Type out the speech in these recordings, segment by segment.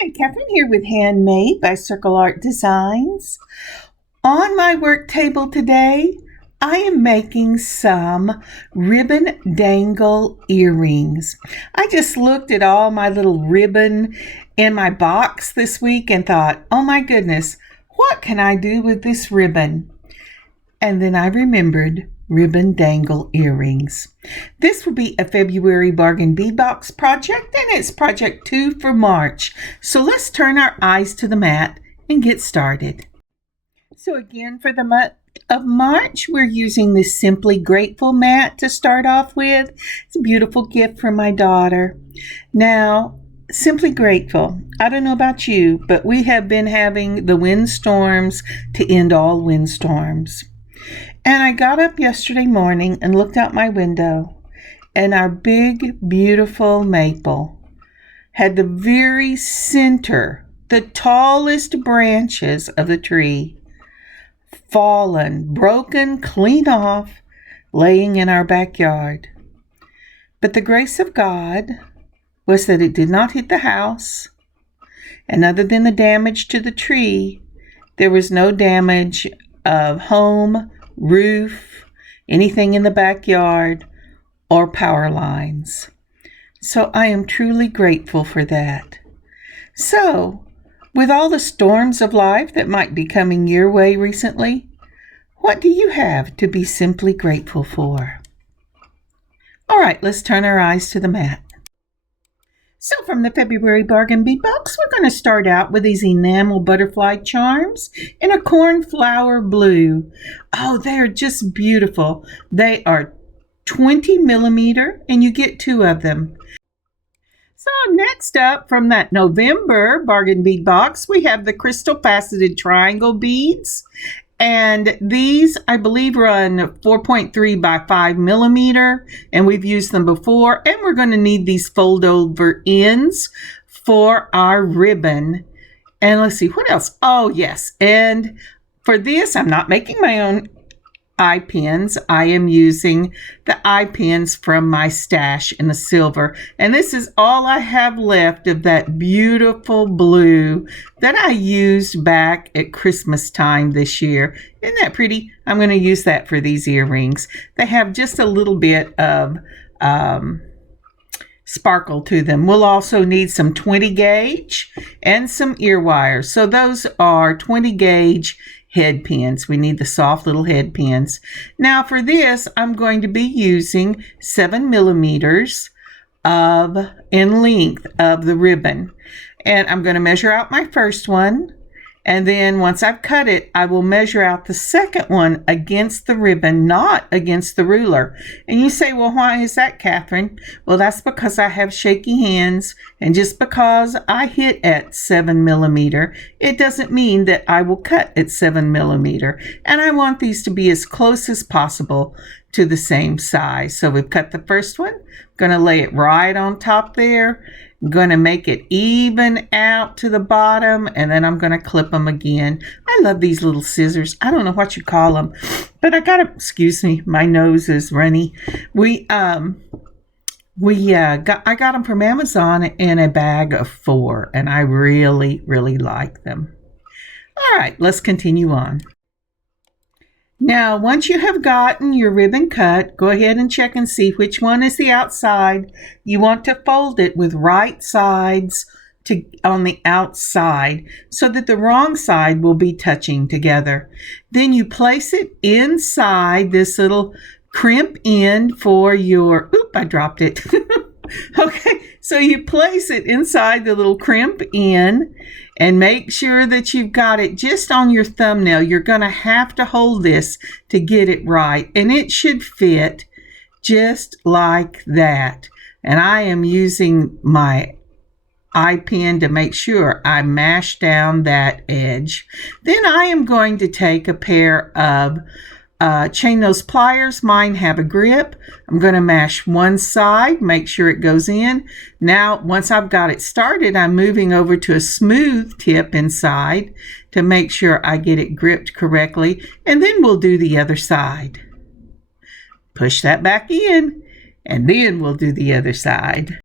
Hi, Kathryn here with Handmade by Designs. On my work table today, I am making some ribbon dangle earrings. I just looked at all my little ribbon in my box this week and thought, oh my goodness, what can I do with this ribbon? And then I remembered Ribbon Dangle Earrings. This will be a February Bargain Bead Box project, and it's project 2 for March. So let's turn our eyes to the mat and get started. So again, for the month of March, we're using this Simply Grateful mat to start off with. It's a beautiful gift from my daughter. Now, Simply Grateful. I don't know about you, but we have been having the windstorms to end all windstorms. And I got up yesterday morning and looked out my window, and our big, beautiful maple had the very center, the tallest branches of the tree, fallen, broken, clean off, laying in our backyard. But the grace of God was that it did not hit the house, and other than the damage to the tree, there was no damage of home, roof, anything in the backyard, or power lines. So I am truly grateful for that. So, with all the storms of life that might be coming your way recently, what do you have to be simply grateful for? All right, let's turn our eyes to the mat. So from the February Bargain Bead Box, we're going to start out with these enamel butterfly charms in a cornflower blue. Oh, they are just beautiful. They are 20 millimeter and you get 2 of them. So next up from that November Bargain Bead Box, we have the crystal faceted triangle beads. And these, I believe, run 4.3 by 5 millimeter, and we've used them before. And we're going to need these fold over ends for our ribbon. And let's see, what else? Oh, yes. And for this, I'm not making my own eye pins. I am using the eye pins from my stash in the silver. And this is all I have left of that beautiful blue that I used back at Christmas time this year. Isn't that pretty? I'm going to use that for these earrings. They have just a little bit of sparkle to them. We'll also need some 20 gauge and some ear wires. So those are 20 gauge head pins. We need the soft little head pins. Now for this, I'm going to be using 7 millimeters in length of the ribbon. And I'm going to measure out my first one. And then once I've cut it, I will measure out the second one against the ribbon, not against the ruler. And you say, well, why is that, Kathryn? Well, that's because I have shaky hands. And just because I hit at 7 millimeter, it doesn't mean that I will cut at 7 millimeter. And I want these to be as close as possible to the same size. So we've cut the first one. I'm going to lay it right on top there. I'm going to make it even out to the bottom, and then I'm going to clip them again. I love these little scissors. I don't know what you call them, but I got to, excuse me, my nose is runny. I got them from Amazon in a bag of 4, and I really, really like them. All right, let's continue on. Now, once you have gotten your ribbon cut, go ahead and check and see which one is the outside. You want to fold it with right sides on the outside so that the wrong side will be touching together. Then you place it inside this little crimp end for your, I dropped it. Okay, so you place it inside the little crimp end and make sure that you've got it just on your thumbnail. You're going to have to hold this to get it right, and it should fit just like that. And I am using my eye pin to make sure I mash down that edge. Then I am going to take a pair of chain nose pliers. Mine have a grip. I'm going to mash one side, make sure it goes in. Now, once I've got it started, I'm moving over to a smooth tip inside to make sure I get it gripped correctly. And then we'll do the other side. Push that back in, and then we'll do the other side.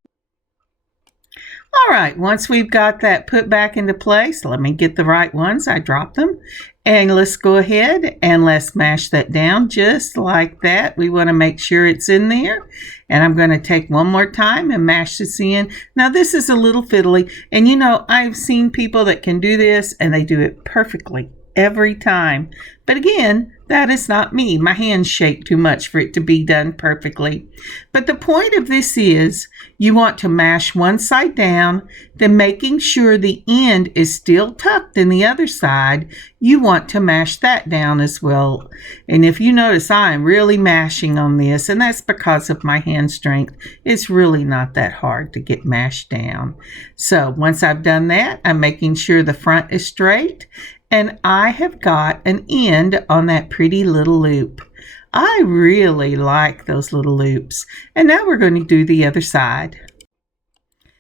All right, once we've got that put back into place, let me get the right ones. I dropped them. And let's go ahead and let's mash that down just like that. We want to make sure it's in there. And I'm going to take one more time and mash this in. Now this is a little fiddly. And you know, I've seen people that can do this and they do it perfectly every time. But again, that is not me. My hands shake too much for it to be done perfectly. But the point of this is you want to mash one side down, then making sure the end is still tucked in the other side, you want to mash that down as well. And if you notice, I'm really mashing on this, and that's because of my hand strength. It's really not that hard to get mashed down. So once I've done that, I'm making sure the front is straight. And I have got an end on that pretty little loop. I really like those little loops. And now we're going to do the other side.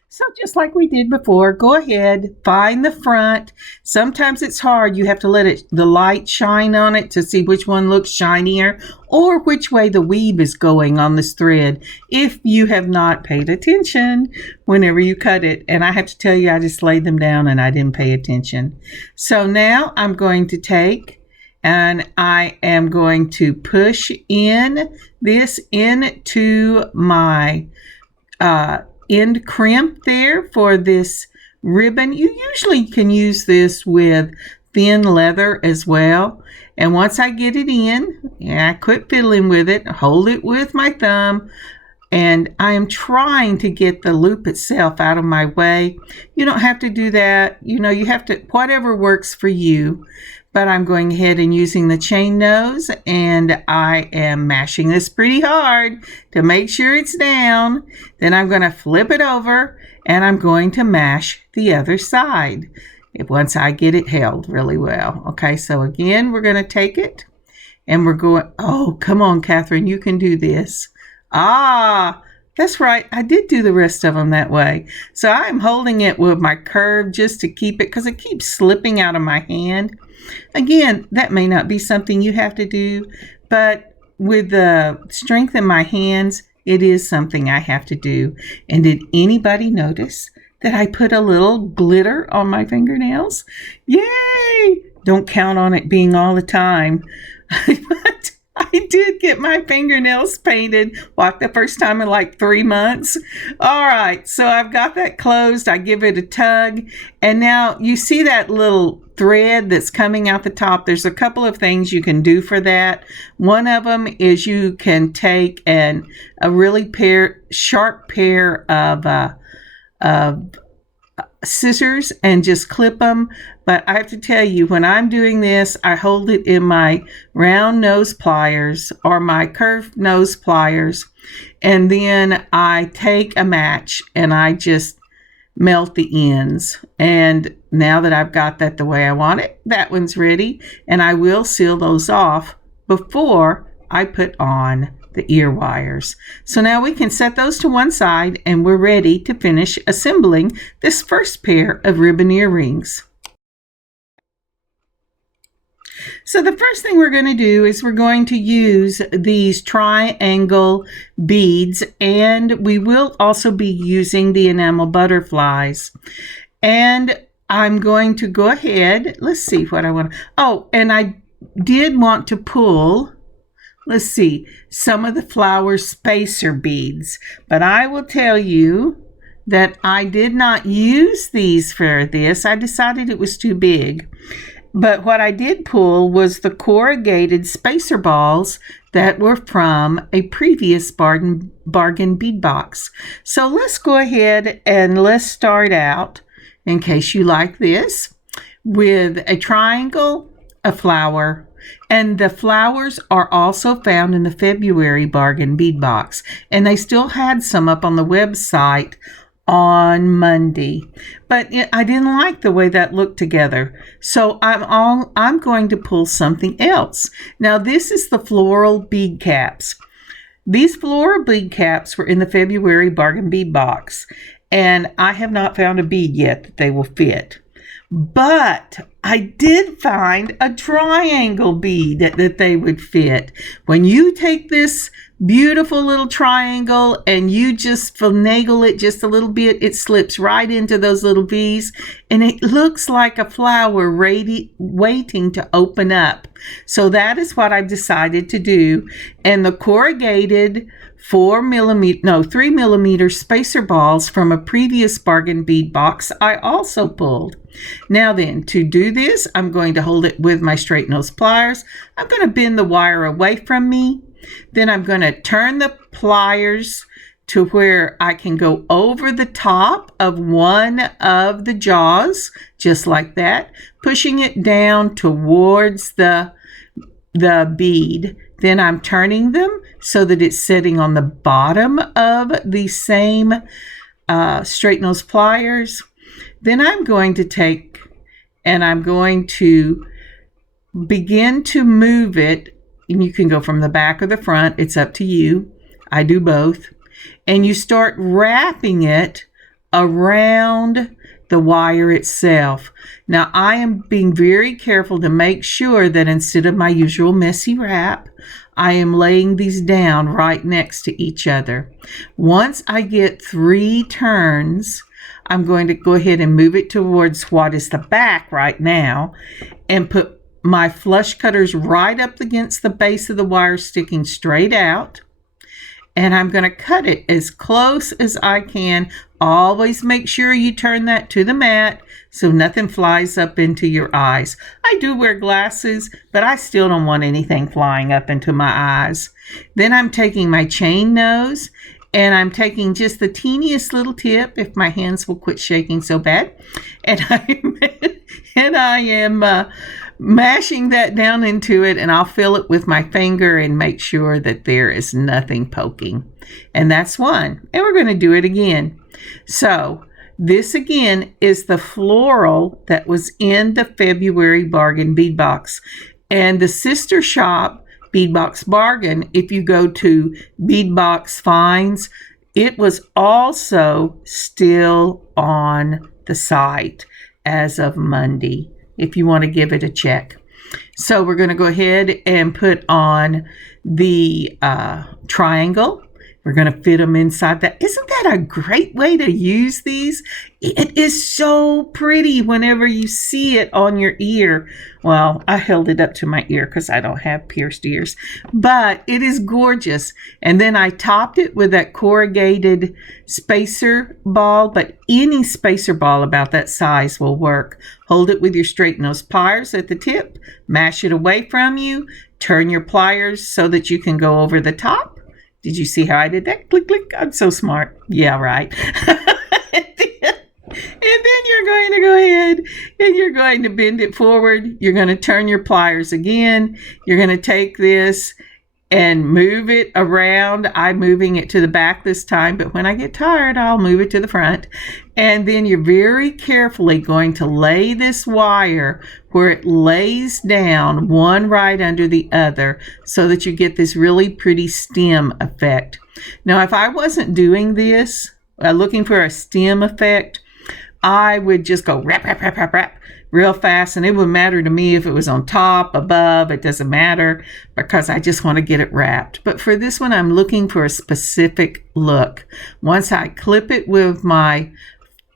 So just like we did before, go ahead, find the front. Sometimes it's hard. You have to let the light shine on it to see which one looks shinier or which way the weave is going on this thread if you have not paid attention whenever you cut it. And I have to tell you, I just laid them down and I didn't pay attention. So now I'm going to take and I am going to push in this into my end crimp there for this ribbon. You usually can use this with thin leather as well. And once I get it in, I quit fiddling with it, hold it with my thumb, and I am trying to get the loop itself out of my way. You don't have to do that. You know, you have to, whatever works for you. But I'm going ahead and using the chain nose, and I am mashing this pretty hard to make sure it's down. Then I'm going to flip it over and I'm going to mash the other side once I get it held really well. Okay, so again, we're going to take it and we're going, oh, come on, Kathryn, you can do this. Ah, that's right. I did do the rest of them that way. So I'm holding it with my curve just to keep it, because it keeps slipping out of my hand. Again, that may not be something you have to do, but with the strength in my hands, it is something I have to do. And did anybody notice that I put a little glitter on my fingernails? Yay! Don't count on it being all the time. But I did get my fingernails painted, like the first time in like 3 months. All right, so I've got that closed. I give it a tug. And now you see that little thread that's coming out the top. There's a couple of things you can do for that. One of them is you can take a really sharp pair of scissors and just clip them. But I have to tell you, when I'm doing this, I hold it in my round nose pliers or my curved nose pliers, and then I take a match and I just melt the ends. And now that I've got that the way I want it, that one's ready, and I will seal those off before I put on the ear wires. So now we can set those to one side and we're ready to finish assembling this first pair of ribbon earrings. So the first thing we're going to do is we're going to use these triangle beads, and we will also be using the enamel butterflies. And I'm going to go ahead, let's see what I want. Oh, and I did want to pull, let's see, some of the flower spacer beads, but I will tell you that I did not use these for this. I decided it was too big. But what I did pull was the corrugated spacer balls that were from a previous bargain bead box. So let's go ahead and let's start out, in case you like this, with a triangle, a flower, and the flowers are also found in the February Bargain Bead Box. And they still had some up on the website on Monday, but I didn't like the way that looked together, so I'm going to pull something else. Now this is the floral bead caps. These floral bead caps were in the February Bargain Bead Box, and I have not found a bead yet that they will fit, but I did find a triangle bead that they would fit. When you take this beautiful little triangle and you just finagle it just a little bit, it slips right into those little V's, and it looks like a flower waiting to open up. So that is what I've decided to do. And the corrugated 3mm spacer balls from a previous bargain bead box I also pulled. Now then, to do this, I'm going to hold it with my straight nose pliers. I'm going to bend the wire away from me. Then I'm going to turn the pliers to where I can go over the top of one of the jaws, just like that, pushing it down towards the bead. Then I'm turning them so that it's sitting on the bottom of the same straight nose pliers. Then I'm going to take and I'm going to begin to move it. And you can go from the back or the front. It's up to you. I do both. And you start wrapping it around the wire itself. Now, I am being very careful to make sure that instead of my usual messy wrap, I am laying these down right next to each other. Once I get 3 turns, I'm going to go ahead and move it towards what is the back right now and put my flush cutters right up against the base of the wire, sticking straight out. And I'm going to cut it as close as I can. Always make sure you turn that to the mat so nothing flies up into your eyes. I do wear glasses, but I still don't want anything flying up into my eyes. Then I'm taking my chain nose and I'm taking just the teeniest little tip, if my hands will quit shaking so bad. And I am mashing that down into it, and I'll fill it with my finger and make sure that there is nothing poking. And that's one. And we're going to do it again. So this again is the floral that was in the February Bargain Bead Box. And the sister shop, Bead Box Bargain, if you go to Bead Box Finds, it was also still on the site as of Monday, if you want to give it a check. So we're going to go ahead and put on the triangle. We're going to fit them inside that. Isn't that a great way to use these? It is so pretty whenever you see it on your ear. Well, I held it up to my ear because I don't have pierced ears, but it is gorgeous. And then I topped it with that corrugated spacer ball, but any spacer ball about that size will work. Hold it with your straight nose pliers at the tip, mash it away from you, turn your pliers so that you can go over the top. Did you see how I did that? Click, click. I'm so smart. Yeah, right. And then you're going to go ahead and you're going to bend it forward. You're going to turn your pliers again. You're going to take this and move it around. I'm moving it to the back this time, but when I get tired, I'll move it to the front. And then you're very carefully going to lay this wire where it lays down one right under the other so that you get this really pretty stem effect. Now, if I wasn't doing this, looking for a stem effect, I would just go wrap, wrap, wrap, wrap, wrap real fast, and it wouldn't matter to me if it was on top, above, it doesn't matter, because I just want to get it wrapped. But for this one, I'm looking for a specific look. Once I clip it with my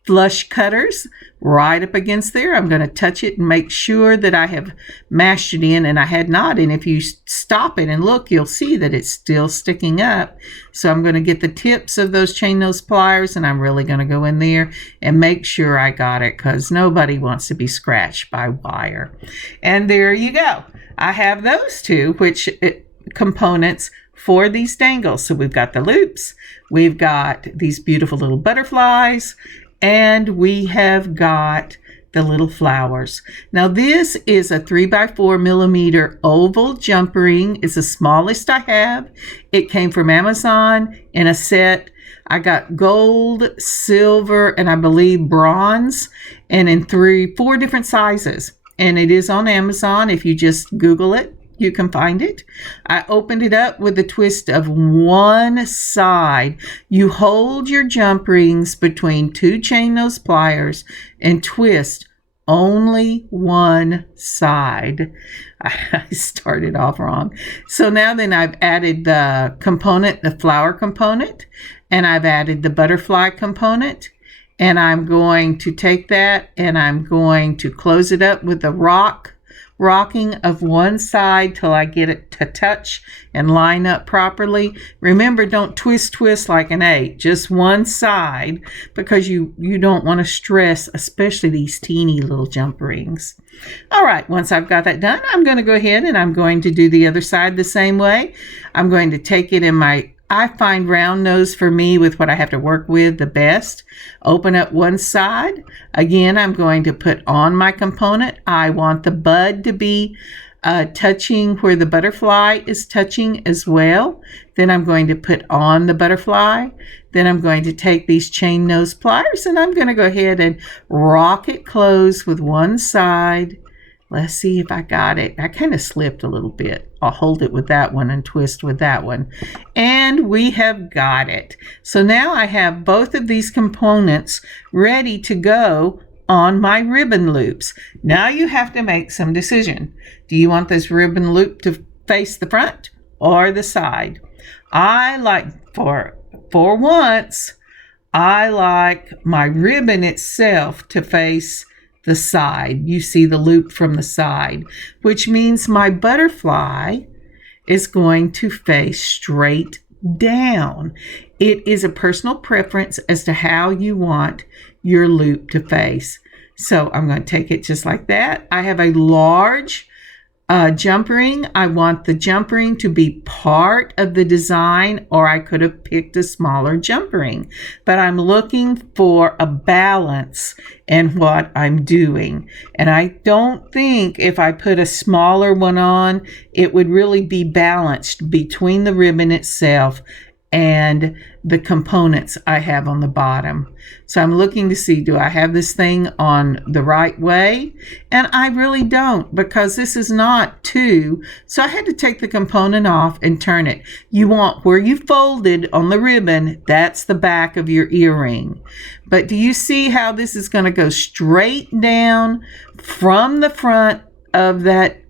flush cutters right up against there, I'm going to touch it and make sure that I have mashed it in, and I had not. And if you stop it and look, you'll see that it's still sticking up. So I'm going to get the tips of those chain nose pliers, and I'm really going to go in there and make sure I got it, because nobody wants to be scratched by wire. And there you go. I have those two components for these dangles. So we've got the loops, we've got these beautiful little butterflies, and we have got the little flowers. Now this is a 3x4 millimeter oval jump ring. It's the smallest I have. It came from Amazon in a set. I got gold, silver, and I believe bronze, and in 4 different sizes. And it is on Amazon. If you just Google it, you can find it. I opened it up with a twist of one side. You hold your jump rings between 2 chain nose pliers and twist only one side. I started off wrong. So now then I've added the component, the flower component, and I've added the butterfly component. And I'm going to take that and I'm going to close it up with the rocking of one side till I get it to touch and line up properly. Remember, don't twist like an 8, just one side, because you don't want to stress, especially these teeny little jump rings. All right, once I've got that done, I'm going to go ahead and I'm going to do the other side the same way. I'm going to take it in my, I find round nose for me with what I have to work with the best. Open up one side. Again, I'm going to put on my component. I want the bud to be touching where the butterfly is touching as well. Then I'm going to put on the butterfly. Then I'm going to take these chain nose pliers and I'm going to go ahead and rock it closed with one side. Let's see if I got it. I kind of slipped a little bit. I'll hold it with that one and twist with that one. And we have got it. So now I have both of these components ready to go on my ribbon loops. Now you have to make some decision. Do you want this ribbon loop to face the front or the side? I like, for once, I like my ribbon itself to face the side. You see the loop from the side, which means my butterfly is going to face straight down. It is a personal preference as to how you want your loop to face. So I'm going to take it just like that. I have a large jump ring. I want the jump ring to be part of the design, or I could have picked a smaller jump ring. But I'm looking for a balance in what I'm doing. And I don't think if I put a smaller one on, it would really be balanced between the ribbon itself and the components I have on the bottom. So I'm looking to see, do I have this thing on the right way? And I really don't, because this is not 2. So I had to take the component off and turn it. You want where you folded on the ribbon, that's the back of your earring. But do you see how this is going to go straight down from the front of that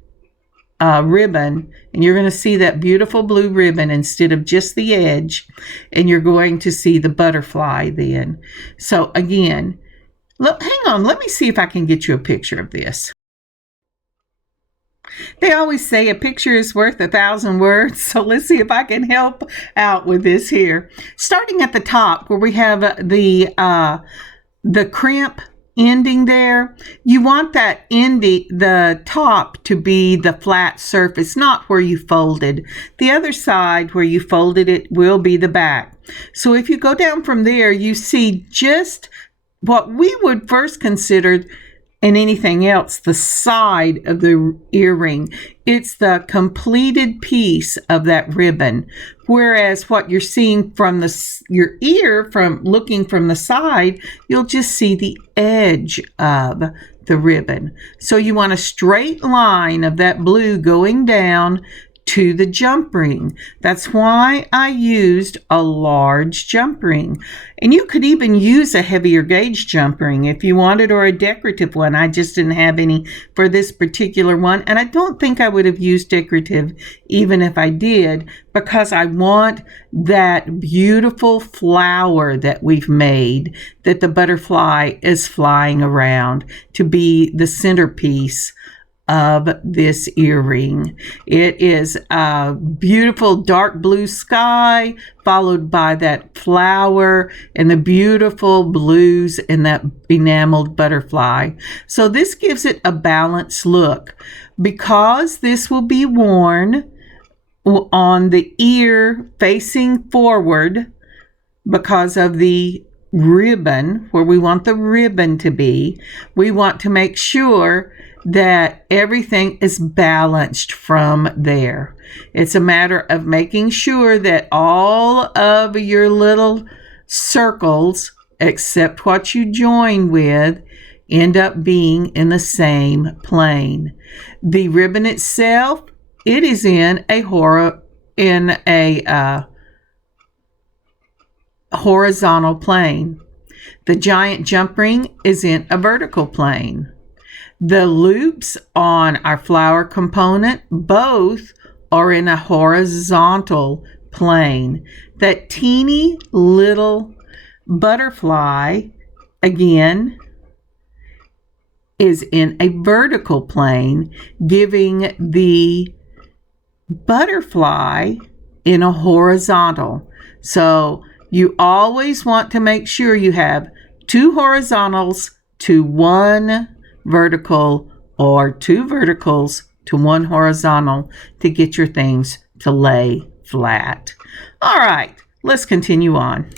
ribbon, and you're going to see that beautiful blue ribbon instead of just the edge, and you're going to see the butterfly then. So again, look, hang on, let me see if I can get you a picture of this. They always say a picture is worth 1,000 words, so let's see if I can help out with this here. Starting at the top where we have the crimp ending there, you want that ending, the top, to be the flat surface, not where you folded. The other side where you folded it will be the back. So if you go down from there, you see just what we would first consider in anything else the side of the earring. It's the completed piece of that ribbon. Whereas what you're seeing from your ear, from looking from the side, you'll just see the edge of the ribbon. So you want a straight line of that blue going down to the jump ring. That's why I used a large jump ring. And you could even use a heavier gauge jump ring if you wanted, or a decorative one. I just didn't have any for this particular one. And I don't think I would have used decorative even if I did, because I want that beautiful flower that we've made, that the butterfly is flying around, to be the centerpiece of this earring. It is a beautiful dark blue sky, followed by that flower and the beautiful blues and that enameled butterfly. So this gives it a balanced look. Because this will be worn on the ear facing forward, because of the ribbon, where we want the ribbon to be, we want to make sure that everything is balanced from there. It's a matter of making sure that all of your little circles, except what you join with, end up being in the same plane. The ribbon itself, it is in a horizontal plane. The giant jump ring is in a vertical plane. The loops on our flower component, both are in a horizontal plane. That teeny little butterfly, again, is in a vertical plane, giving the butterfly in a horizontal. So you always want to make sure you have 2 horizontals to 1 vertical, or 2 verticals to 1 horizontal to get your things to lay flat. All right, let's continue on.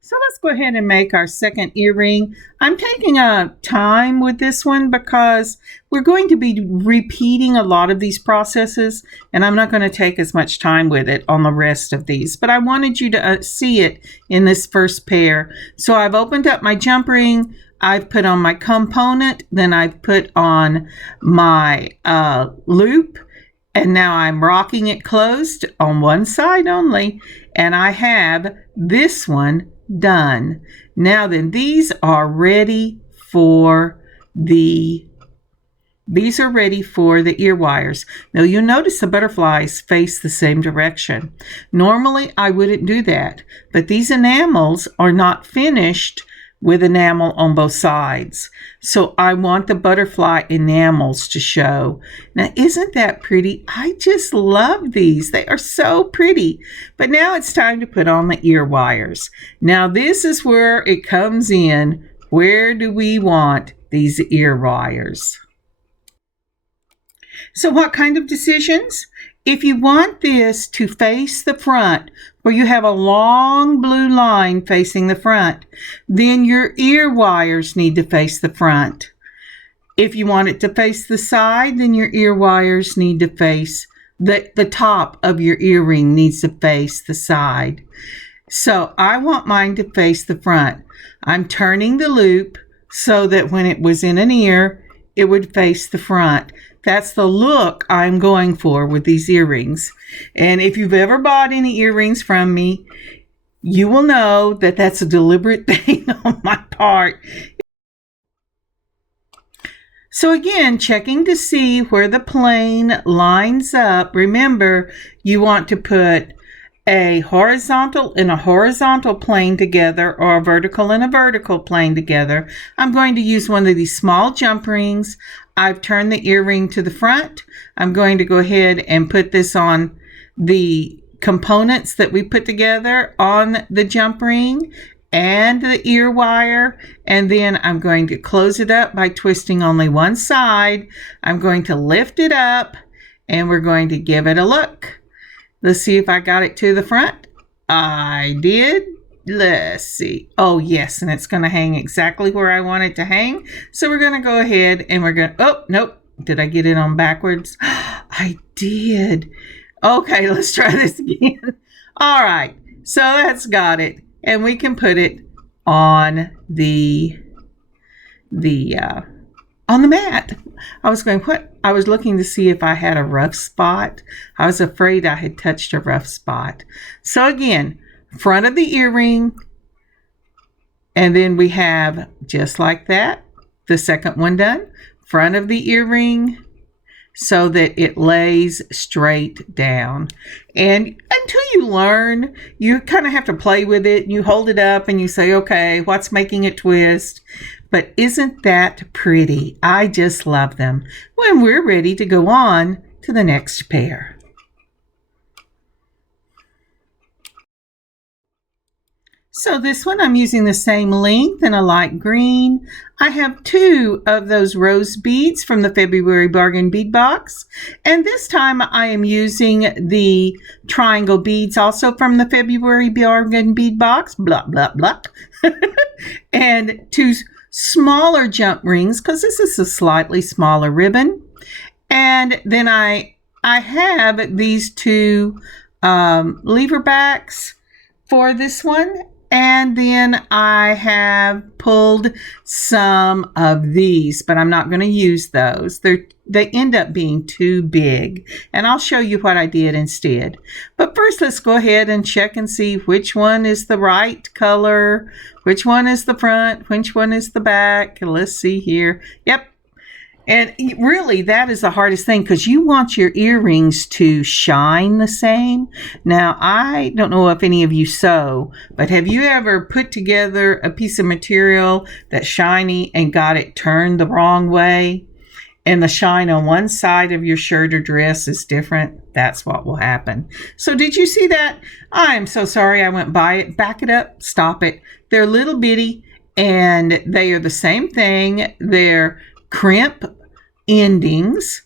So let's go ahead and make our second earring. I'm taking time with this one because we're going to be repeating a lot of these processes, and I'm not going to take as much time with it on the rest of these, but I wanted you to see it in this first pair. So I've opened up my jump ring, I've put on my component, then I've put on my loop, and now I'm rocking it closed on one side only, and I have this one done. Now then, these are ready for the ear wires. Now you'll notice the butterflies face the same direction. Normally I wouldn't do that, but these enamels are not finished with enamel on both sides. So I want the butterfly enamels to show. Now, isn't that pretty? I just love these. They are so pretty. But now it's time to put on the ear wires. Now, this is where it comes in. Where do we want these ear wires? So what kind of decisions? If you want this to face the front, where you have a long blue line facing the front, then your ear wires need to face the front. If you want it to face the side, then your ear wires need to face the top of your earring needs to face the side. So I want mine to face the front. I'm turning the loop so that when it was in an ear, it would face the front. That's the look I'm going for with these earrings. And if you've ever bought any earrings from me, you will know that that's a deliberate thing on my part. So again, checking to see where the plane lines up. Remember, you want to put a horizontal and a horizontal plane together, or a vertical and a vertical plane together. I'm going to use one of these small jump rings. I've turned the earring to the front. I'm going to go ahead and put this on the components that we put together on the jump ring and the ear wire, and then I'm going to close it up by twisting only one side. I'm going to lift it up and we're going to give it a look. Let's see if I got it to the front. I did. Let's see. Oh, yes, and it's going to hang exactly where I want it to hang. So we're going to go ahead and we're going to, oh, nope. Did I get it on backwards? I did. Okay, let's try this again. All right, so that's got it. And we can put it on the mat. I was going, what? I was looking to see if I had a rough spot. I was afraid I had touched a rough spot. So again, front of the earring, and then we have, just like that, the second one done, front of the earring, so that it lays straight down. And until you learn, you kind of have to play with it. You hold it up and you say, okay, what's making it twist? But isn't that pretty? I just love them. When we're ready to go on to the next pair. So this one, I'm using the same length in a light green. I have 2 of those rose beads from the February Bargain Bead Box. And this time I am using the triangle beads also from the February Bargain Bead Box. Blah, blah, blah. And 2 smaller jump rings, because this is a slightly smaller ribbon. And then I have these 2 lever backs for this one. And then I have pulled some of these, but I'm not going to use those. They end up being too big, and I'll show you what I did instead. But first, let's go ahead and check and see which one is the right color, which one is the front, which one is the back. Let's see here. Yep. And really, that is the hardest thing, because you want your earrings to shine the same. Now, I don't know if any of you sew, but have you ever put together a piece of material that's shiny and got it turned the wrong way? And the shine on one side of your shirt or dress is different? That's what will happen. So did you see that? I'm so sorry I went by it. Back it up. Stop it. They're little bitty, and they are the same thing. They're crimp endings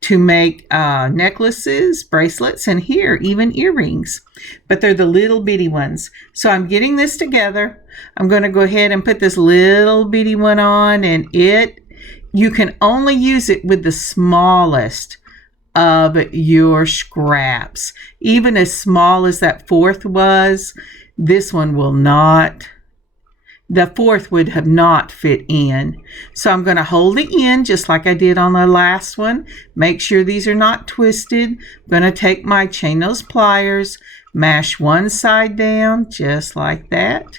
to make necklaces, bracelets, and here even earrings. But they're the little bitty ones. So I'm getting this together. I'm going to go ahead and put this little bitty one on, and you can only use it with the smallest of your scraps. Even as small as that fourth was, this one will not. The fourth would have not fit in. So I'm going to hold it in just like I did on the last one. Make sure these are not twisted. I'm going to take my chain nose pliers, mash one side down just like that.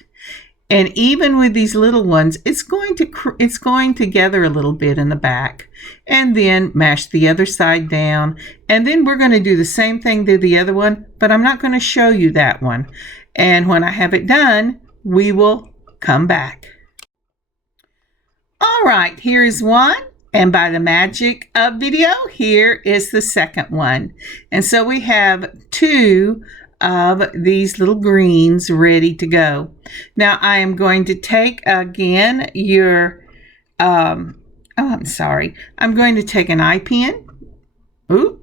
And even with these little ones, it's going together a little bit in the back. And then mash the other side down. And then we're going to do the same thing to the other one, but I'm not going to show you that one. And when I have it done, we will come back. All right, here is one. And by the magic of video, here is the second one. And so we have two of these little greens ready to go. Now I am going to take again I'm going to take an eye pin. Ooh,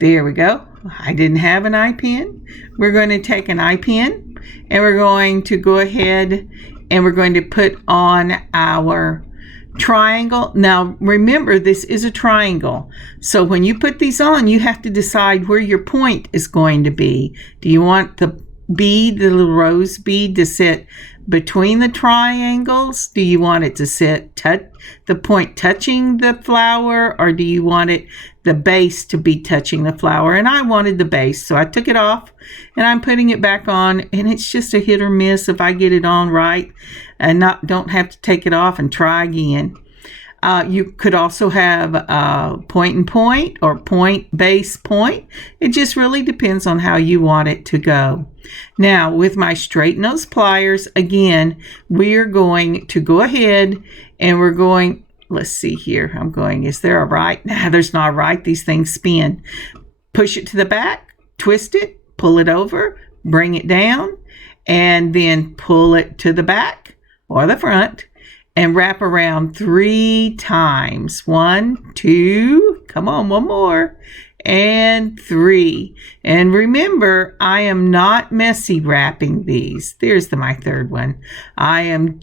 there we go. I didn't have an eye pin. We're going to take an eye pin, and we're going to go ahead and we're going to put on our triangle. Now remember, this is a triangle, so when you put these on, you have to decide where your point is going to be. Do you want the little rose bead to sit between the triangles? Do you want it to sit the point touching the flower, or do you want the base to be touching the flower? And I wanted the base, so I took it off and I'm putting it back on, and it's just a hit or miss if I get it on right and don't have to take it off and try again. You could also have point and point, or point, base, point. It just really depends on how you want it to go. Now, with my straight nose pliers, again, we're going to go ahead and we're going, let's see here. Is there a right? Nah, there's not a right. These things spin. Push it to the back, twist it, pull it over, bring it down, and then pull it to the back or the front. And wrap around 3 times. 1, 2, come on, one more, and 3. And remember, I am not messy wrapping these. There's my third one. I am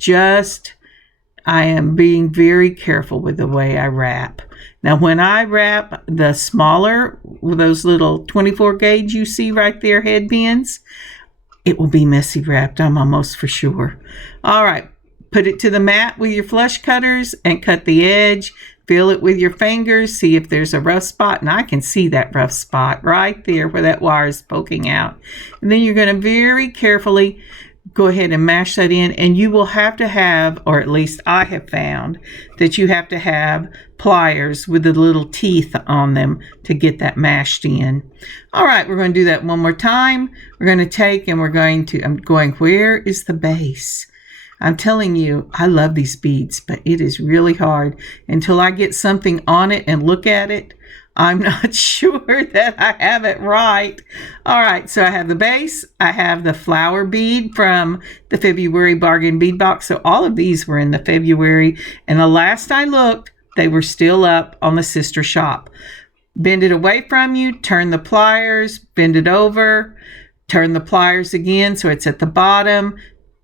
being very careful with the way I wrap. Now, when I wrap the smaller, those little 24 gauge you see right there, headbands, it will be messy wrapped, I'm almost for sure. All right. Put it to the mat with your flush cutters and cut the edge. Feel it with your fingers. See if there's a rough spot. And I can see that rough spot right there where that wire is poking out. And then you're going to very carefully go ahead and mash that in. And you will have to have, or at least I have found, that you have to have pliers with the little teeth on them to get that mashed in. All right, we're going to do that one more time. We're going to take and where is the base? I'm telling you, I love these beads, but it is really hard. Until I get something on it and look at it, I'm not sure that I have it right. All right, so I have the base. I have the flower bead from the February Bargain Bead Box. So all of these were in the February. And the last I looked, they were still up on the sister shop. Bend it away from you, turn the pliers, bend it over, turn the pliers again so it's at the bottom.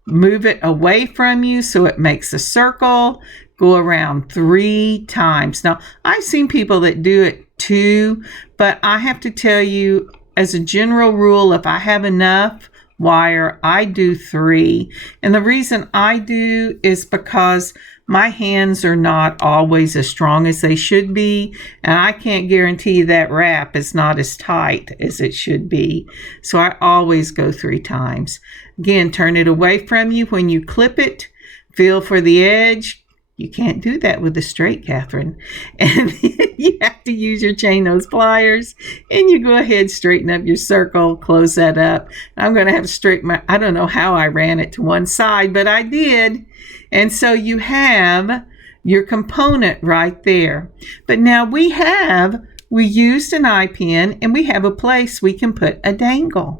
Move it away from you so it makes a circle. Go around 3 times. Now, I've seen people that do it 2, but I have to tell you, as a general rule, if I have enough wire. I do 3. And the reason I do is because my hands are not always as strong as they should be, and I can't guarantee that wrap is not as tight as it should be. So I always go 3 times. Again, turn it away from you when you clip it. Feel for the edge. You can't do that with the straight, Kathryn. And you have to use your chain nose pliers, and you go ahead, straighten up your circle, close that up. I'm going to have to straighten I don't know how I ran it to one side, but I did. And so you have your component right there. But now we used an eye pin, and we have a place we can put a dangle.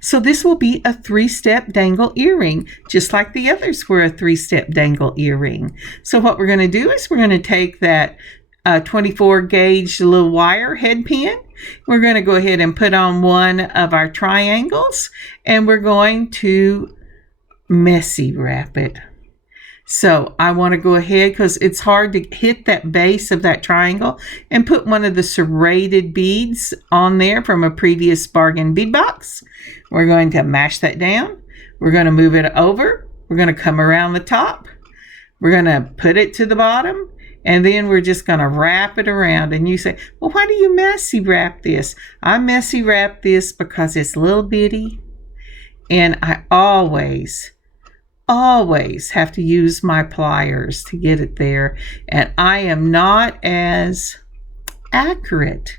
So this will be a 3-step dangle earring, just like the others were a 3-step dangle earring. So what we're going to do is we're going to take that 24 gauge little wire head pin. We're going to go ahead and put on one of our triangles, and we're going to messy wrap it. So I want to go ahead, because it's hard to hit that base of that triangle, and put one of the serrated beads on there from a previous Bargain Bead Box. We're going to mash that down. We're going to move it over. We're going to come around the top. We're going to put it to the bottom, and then we're just going to wrap it around. And you say, well, why do you messy wrap this? I messy wrap this because it's little bitty, and I always have to use my pliers to get it there, and I am not as accurate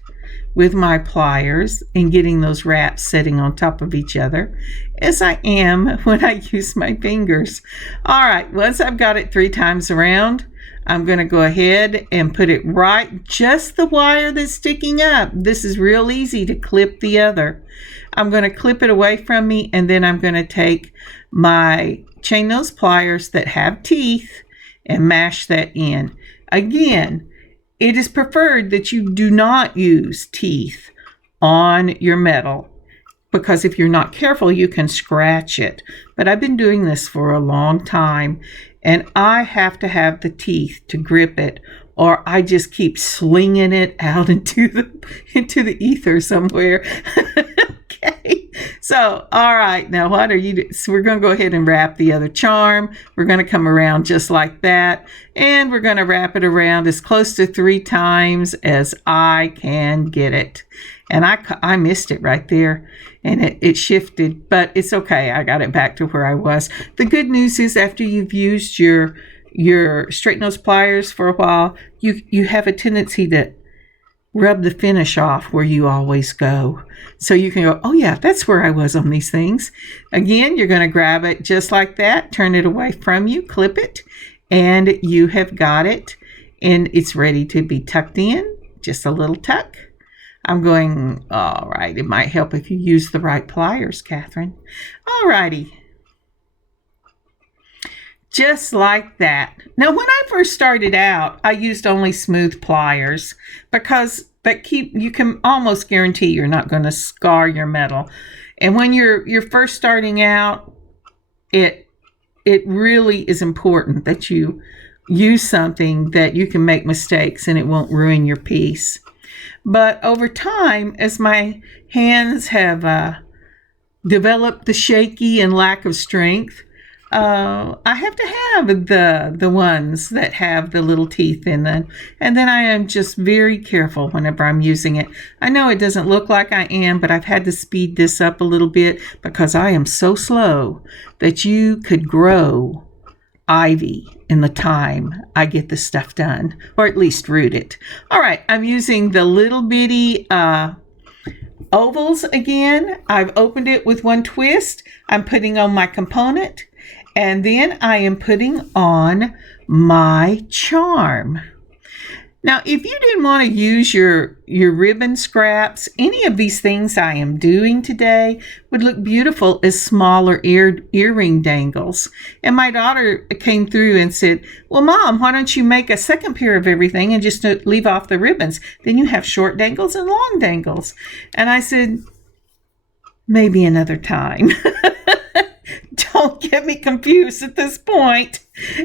with my pliers in getting those wraps sitting on top of each other as I am when I use my fingers. All right, once I've got it 3 times around, I'm going to go ahead and put it right, just the wire that's sticking up. This is real easy to clip the other. I'm going to clip it away from me, and then I'm going to take my chain nose pliers that have teeth and mash that in. Again, it is preferred that you do not use teeth on your metal, because if you're not careful, you can scratch it. But I've been doing this for a long time, and I have to have the teeth to grip it, or I just keep slinging it out into the ether somewhere. Okay, so all right, now what are you doing? So we're going to go ahead and wrap the other charm. We're going to come around just like that, and we're going to wrap it around as close to 3 times as I can get it. And I missed it right there, and it shifted, but it's okay. I got it back to where I was. The good news is, after you've used your straight nose pliers for a while, you have a tendency to rub the finish off where you always go. So you can go, oh yeah, that's where I was on these things. Again, you're going to grab it just like that, turn it away from you, clip it, and you have got it, and it's ready to be tucked in. Just a little tuck. I'm going, all right, it might help if you use the right pliers, Kathryn. All righty. Just like that. Now, when I first started out, I used only smooth pliers, because you can almost guarantee you're not going to scar your metal. And when you're first starting out, it really is important that you use something that you can make mistakes and it won't ruin your piece. But over time, as my hands have developed the shaky and lack of strength, I have to have the ones that have the little teeth in them. And then I am just very careful whenever I'm using it. I know it doesn't look like I am, but I've had to speed this up a little bit because I am so slow that you could grow ivy in the time I get the stuff done, or at least root it. All right, I'm using the little bitty ovals again. I've opened it with one twist. I'm putting on my component, and then I am putting on my charm. Now, if you didn't want to use your ribbon scraps, any of these things I am doing today would look beautiful as smaller earring dangles. And my daughter came through and said, well, Mom, why don't you make a second pair of everything and just leave off the ribbons? Then you have short dangles and long dangles. And I said, maybe another time. Don't get me confused at this point.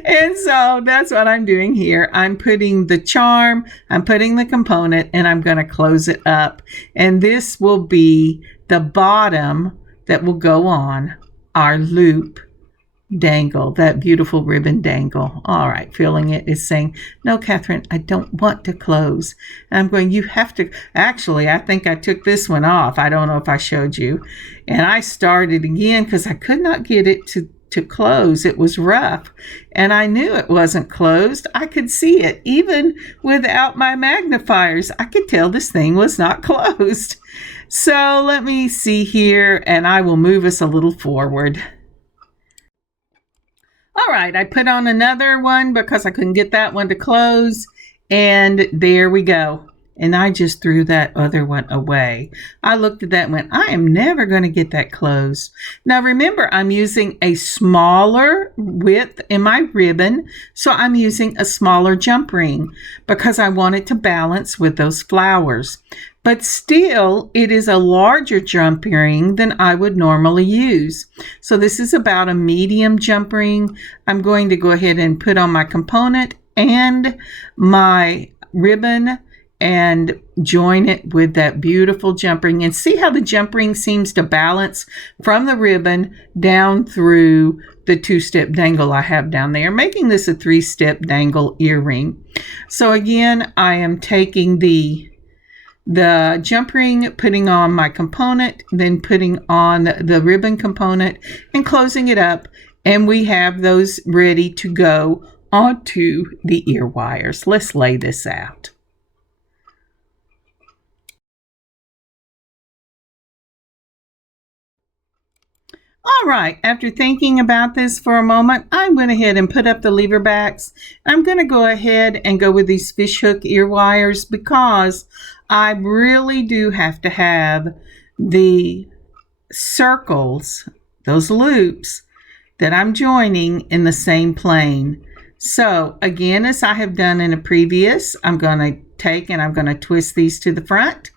And so that's what I'm doing here. I'm putting the charm, I'm putting the component, and I'm going to close it up. And this will be the bottom that will go on our loop dangle, that beautiful ribbon dangle. All right, feeling it is saying, no, Kathryn, I don't want to close. And I'm going, you have to. Actually, I think I took this one off. I don't know if I showed you. And I started again because I could not get it to close. It was rough. And I knew it wasn't closed. I could see it. Even without my magnifiers, I could tell this thing was not closed. So let me see here, and I will move us a little forward. All right, I put on another one because I couldn't get that one to close, and there we go. And I just threw that other one away. I looked at that and went, I am never going to get that closed. Now remember, I'm using a smaller width in my ribbon, so I'm using a smaller jump ring because I want it to balance with those flowers. But still, it is a larger jump ring than I would normally use. So this is about a medium jump ring. I'm going to go ahead and put on my component and my ribbon and join it with that beautiful jump ring, and see how the jump ring seems to balance from the ribbon down through the 2-step dangle I have down there, making this a 3-step dangle earring. So again, I am taking the jump ring, putting on my component, then putting on the ribbon component and closing it up, and we have those ready to go onto the ear wires. Let's lay this out. All right, after thinking about this for a moment, I went ahead and put up the lever backs. I'm going to go ahead and go with these fishhook ear wires because I really do have to have the circles, those loops that I'm joining in the same plane. So again, as I have done in a previous, I'm going to take and I'm going to twist these to the front.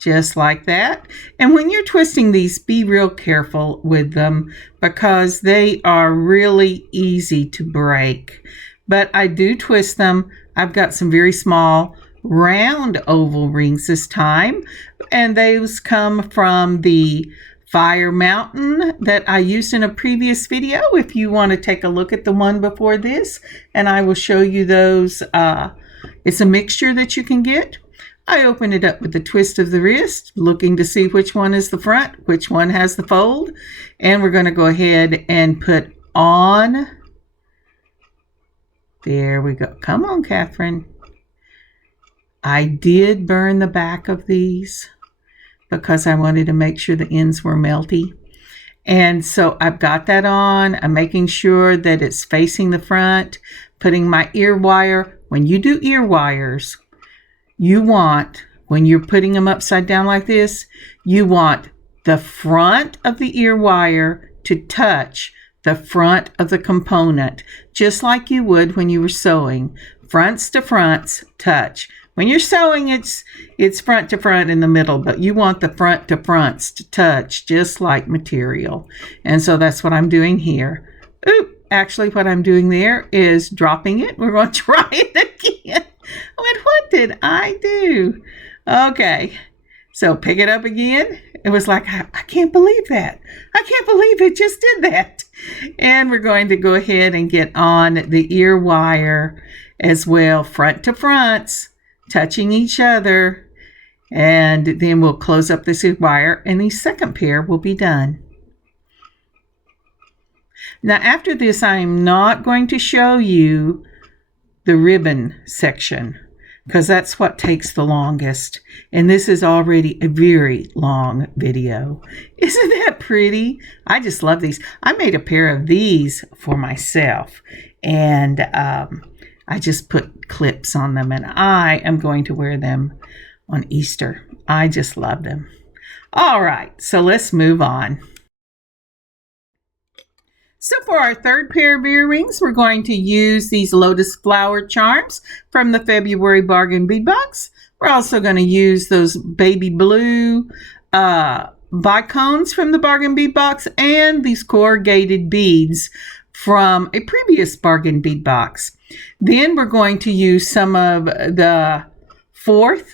Just like that. And when you're twisting these, be real careful with them because they are really easy to break. But I do twist them. I've got some very small round oval rings this time, and those come from the Fire Mountain that I used in a previous video. If you want to take a look at the one before this, and I will show you those. It's a mixture that you can get. I open it up with the twist of the wrist, looking to see which one is the front, which one has the fold. And we're going to go ahead and put on. There we go. Come on, Kathryn. I did burn the back of these because I wanted to make sure the ends were melty. And so I've got that on. I'm making sure that it's facing the front, putting my ear wire. When you do ear wires, you want, when you're putting them upside down like this, you want the front of the ear wire to touch the front of the component, just like you would when you were sewing. Fronts to fronts touch. When you're sewing, it's front to front in the middle, but you want the front to fronts to touch, just like material. And so that's what I'm doing here. Oop, actually what I'm doing there is dropping it. We're going to try it again. I went, what did I do? Okay, so pick it up again. It was like, I can't believe that. I can't believe it just did that. And we're going to go ahead and get on the ear wire as well, front to fronts, touching each other. And then we'll close up this ear wire and the second pair will be done. Now after this, I am not going to show you the ribbon section because that's what takes the longest, and this is already a very long video. Isn't that pretty? I just love these. I made a pair of these for myself, and I just put clips on them, and I am going to wear them on Easter. I just love them. All right, so let's move on. So for our third pair of earrings, we're going to use these lotus flower charms from the February Bargain Bead Box. We're also going to use those baby blue bicones from the Bargain Bead Box and these corrugated beads from a previous Bargain Bead Box. Then we're going to use some of the 4th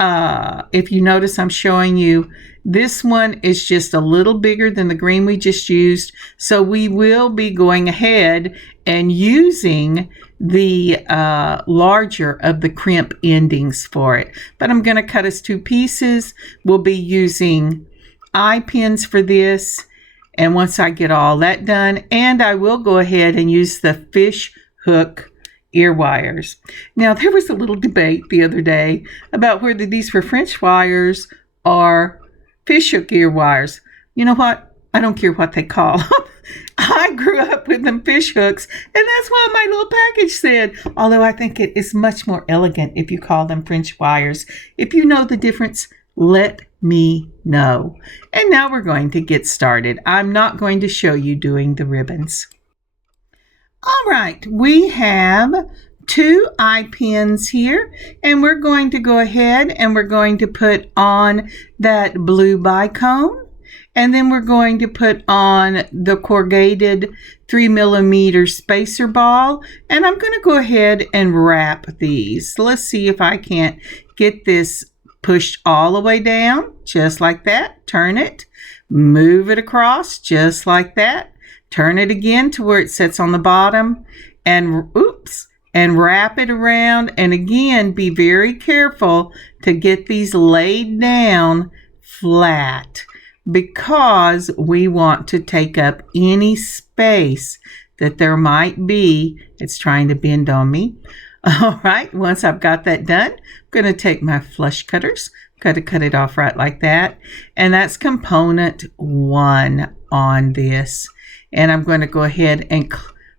if you notice, I'm showing you this one is just a little bigger than the green we just used. So we will be going ahead and using the larger of the crimp endings for it. But I'm going to cut us 2 pieces. We'll be using eye pins for this. And once I get all that done, and I will go ahead and use the fish hook ear wires. Now, there was a little debate the other day about whether these were French wires or fish hook ear wires. You know what? I don't care what they call them. I grew up with them fish hooks, and that's what my little package said. Although I think it is much more elegant if you call them French wires. If you know the difference, let me know. And now we're going to get started. I'm not going to show you doing the ribbons. All right, we have 2 eye pins here, and we're going to go ahead and we're going to put on that blue bicone, and then we're going to put on the corrugated 3mm spacer ball, and I'm going to go ahead and wrap these. Let's see if I can't get this pushed all the way down, just like that. Turn it, move it across, just like that. Turn it again to where it sits on the bottom, and and wrap it around. And again, be very careful to get these laid down flat, because we want to take up any space that there might be. It's trying to bend on me. All right, once I've got that done, I'm going to take my flush cutters, cut it off right like that. And that's component 1 on this. And I'm going to go ahead and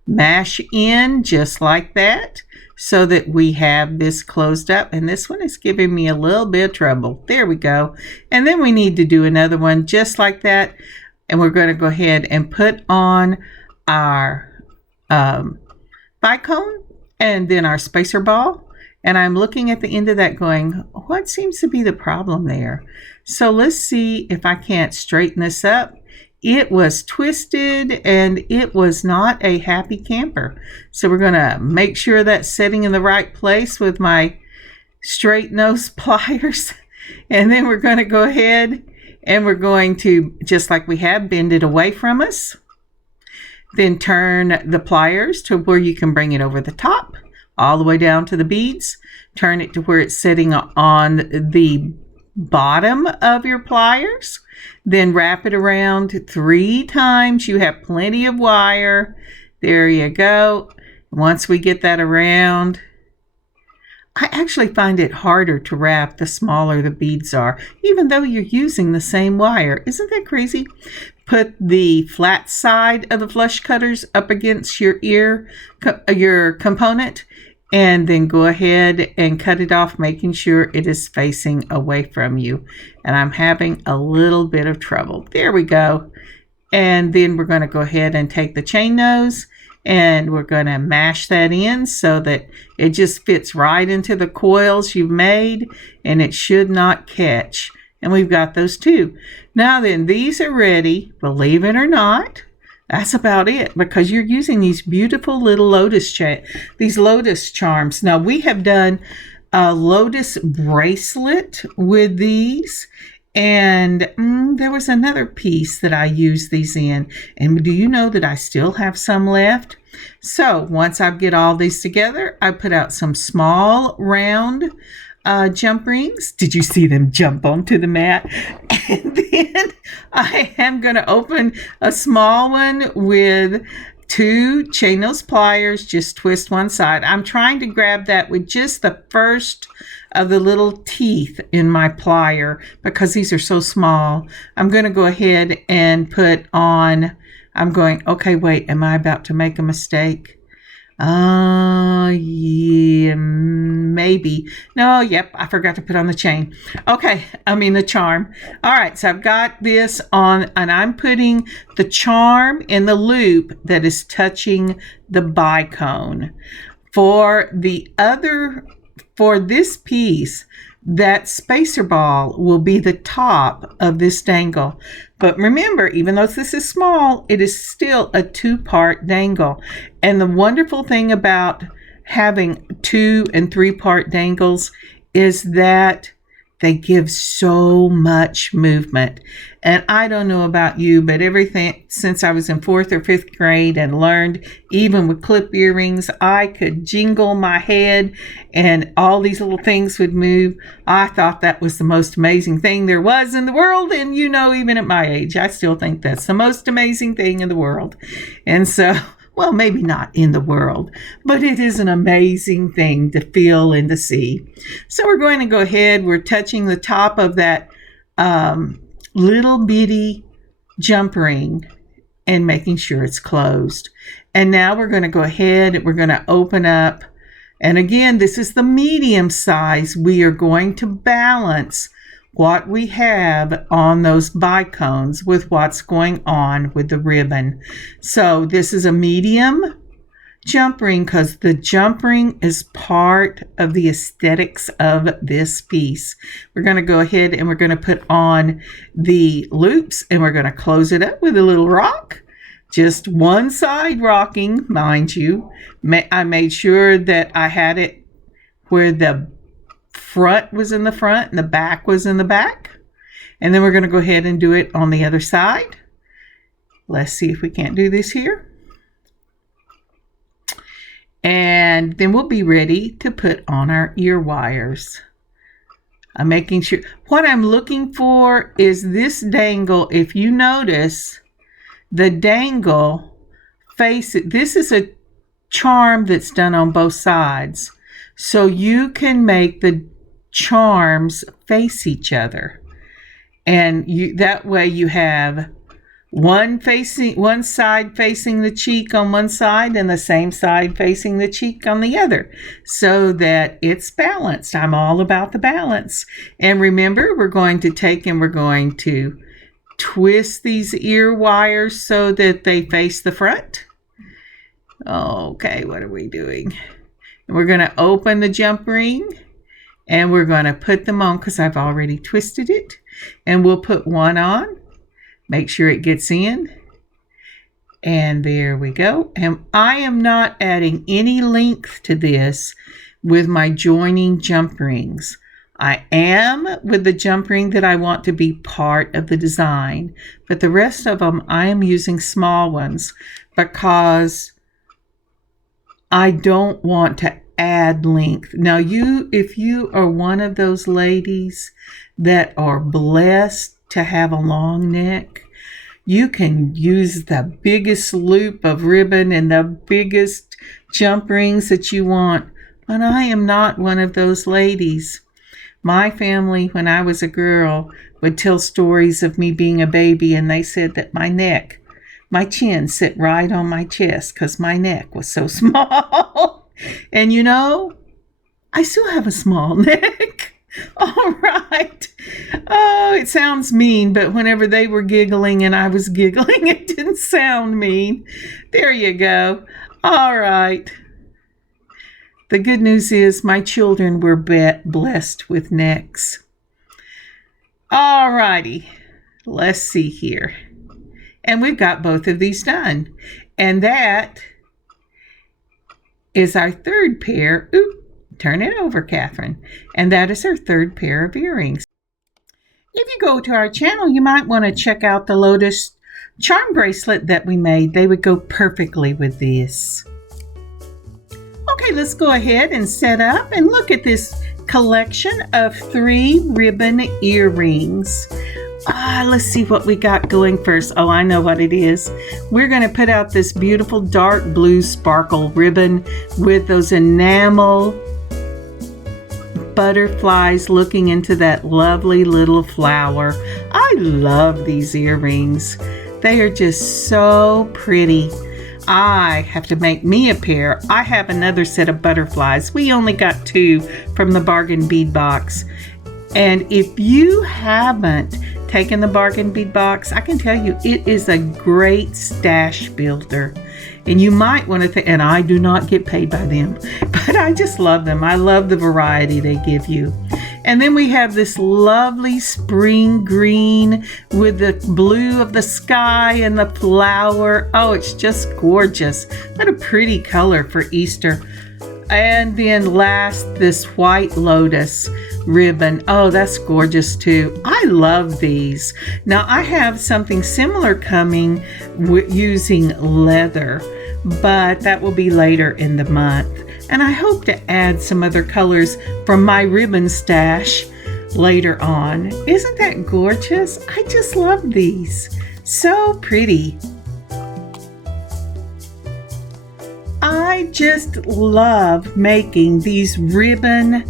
mash in just like that so that we have this closed up. And this one is giving me a little bit of trouble. There we go. And then we need to do another one just like that. And we're going to go ahead and put on our bicone and then our spacer ball. And I'm looking at the end of that going, what seems to be the problem there? So let's see if I can't straighten this up. It was twisted and it was not a happy camper. So we're going to make sure that's sitting in the right place with my straight nose pliers. And then we're going to go ahead and we're going to, just like we have, bend it away from us. Then turn the pliers to where you can bring it over the top, all the way down to the beads. Turn it to where it's sitting on the bottom of your pliers. Then wrap it around 3 times. You have plenty of wire. There you go. Once we get that around, I actually find it harder to wrap the smaller the beads are, even though you're using the same wire. Isn't that crazy? Put the flat side of the flush cutters up against your component, and then go ahead and cut it off, making sure it is facing away from you. And I'm having a little bit of trouble. There we go. And then we're going to go ahead and take the chain nose and we're going to mash that in so that it just fits right into the coils you've made, and it should not catch. And we've got those 2. Now then, these are ready, believe it or not. That's about it, because you're using these beautiful little lotus charms. Now, we have done a lotus bracelet with these, and there was another piece that I used these in. And do you know that I still have some left? So once I get all these together, I put out some small round jump rings. Did you see them jump onto the mat? And then I am going to open a small one with 2 chain nose pliers. Just twist one side. I'm trying to grab that with just the first of the little teeth in my plier because these are so small. I'm going to go ahead and put on, okay, wait, am I about to make a mistake? Yeah, maybe. No, yep, I forgot to put on the chain. The charm. All right, so I've got this on, and I'm putting the charm in the loop that is touching the bicone. For this piece, that spacer ball will be the top of this dangle. But remember, even though this is small, it is still a 2-part dangle. And the wonderful thing about having 2- and 3-part dangles is that They give so much movement. And I don't know about you, but everything since I was in 4th or 5th grade and learned, even with clip earrings, I could jingle my head and all these little things would move. I thought that was the most amazing thing there was in the world. And even at my age, I still think that's the most amazing thing in the world. And so, well, maybe not in the world, but it is an amazing thing to feel and to see. So we're going to go ahead. We're touching the top of that little bitty jump ring and making sure it's closed. And now we're going to go ahead and we're going to open up. And again, this is the medium size. We are going to balance what we have on those bicones with what's going on with the ribbon. So this is a medium jump ring because the jump ring is part of the aesthetics of this piece. We're going to go ahead and we're going to put on the loops and we're going to close it up with a little rock. Just one side rocking, mind you. I made sure that I had it where the front was in the front and the back was in the back. And then we're going to go ahead and do it on the other side. Let's see if we can't do this here. And then we'll be ready to put on our ear wires. I'm making sure. What I'm looking for is this dangle. If you notice, the dangle face, this is a charm that's done on both sides. So you can make the charms face each other. And that way you have one side facing the cheek on one side and the same side facing the cheek on the other so that it's balanced. I'm all about the balance. And remember, we're going to take and we're going to twist these ear wires so that they face the front. Okay, what are we doing? We're going to open the jump ring and we're going to put them on because I've already twisted it. And we'll put one on. Make sure it gets in. And there we go. And I am not adding any length to this with my joining jump rings. I am with the jump ring that I want to be part of the design. But the rest of them, I am using small ones because I don't want to add length. Now, if you are one of those ladies that are blessed to have a long neck, you can use the biggest loop of ribbon and the biggest jump rings that you want. But I am not one of those ladies. My family, when I was a girl, would tell stories of me being a baby, and they said that my chin sit right on my chest because my neck was so small. And I still have a small neck. All right. Oh, it sounds mean, but whenever they were giggling and I was giggling, it didn't sound mean. There you go. All right. The good news is my children were blessed with necks. All righty. Let's see here. And we've got both of these done. And that is our third pair. Ooh, turn it over, Kathryn. And that is our third pair of earrings. If you go to our channel, you might want to check out the Lotus charm bracelet that we made. They would go perfectly with this. Okay, let's go ahead and set up and look at this collection of 3 ribbon earrings. Let's see what we got going first. Oh, I know what it is. We're going to put out this beautiful dark blue sparkle ribbon with those enamel butterflies looking into that lovely little flower. I love these earrings. They are just so pretty. I have to make me a pair. I have another set of butterflies. We only got 2 from the Bargain Bead Box. And if you haven't taken the Bargain Bead Box, I can tell you it is a great stash builder. And you might want to think, and I do not get paid by them, but I just love them. I love the variety they give you. And then we have this lovely spring green with the blue of the sky and the flower. Oh, it's just gorgeous. What a pretty color for Easter. And then last, this white lotus ribbon. Oh, that's gorgeous too. I love these. Now I have something similar coming using leather, but that will be later in the month. And I hope to add some other colors from my ribbon stash later on. Isn't that gorgeous? I just love these. So pretty. I just love making these ribbon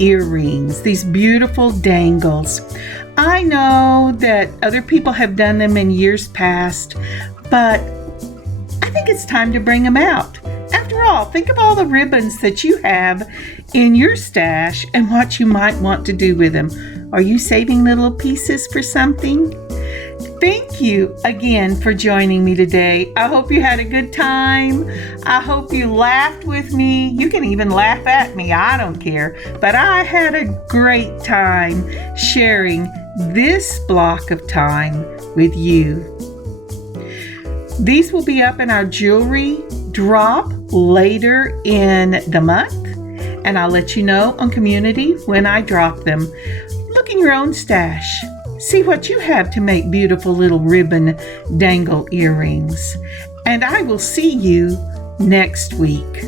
earrings, these beautiful dangles. I know that other people have done them in years past, but I think it's time to bring them out. After all, think of all the ribbons that you have in your stash and what you might want to do with them. Are you saving little pieces for something? Thank you again for joining me today. I hope you had a good time. I hope you laughed with me. You can even laugh at me. I don't care. But I had a great time sharing this block of time with you. These will be up in our jewelry drop later in the month, and I'll let you know on community when I drop them. Look in your own stash. See what you have to make beautiful little ribbon dangle earrings. And I will see you next week.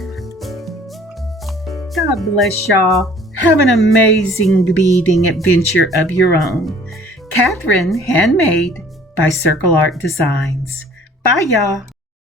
God bless y'all. Have an amazing beading adventure of your own. Kathryn, Handmade by Circle Art Designs. Bye, y'all.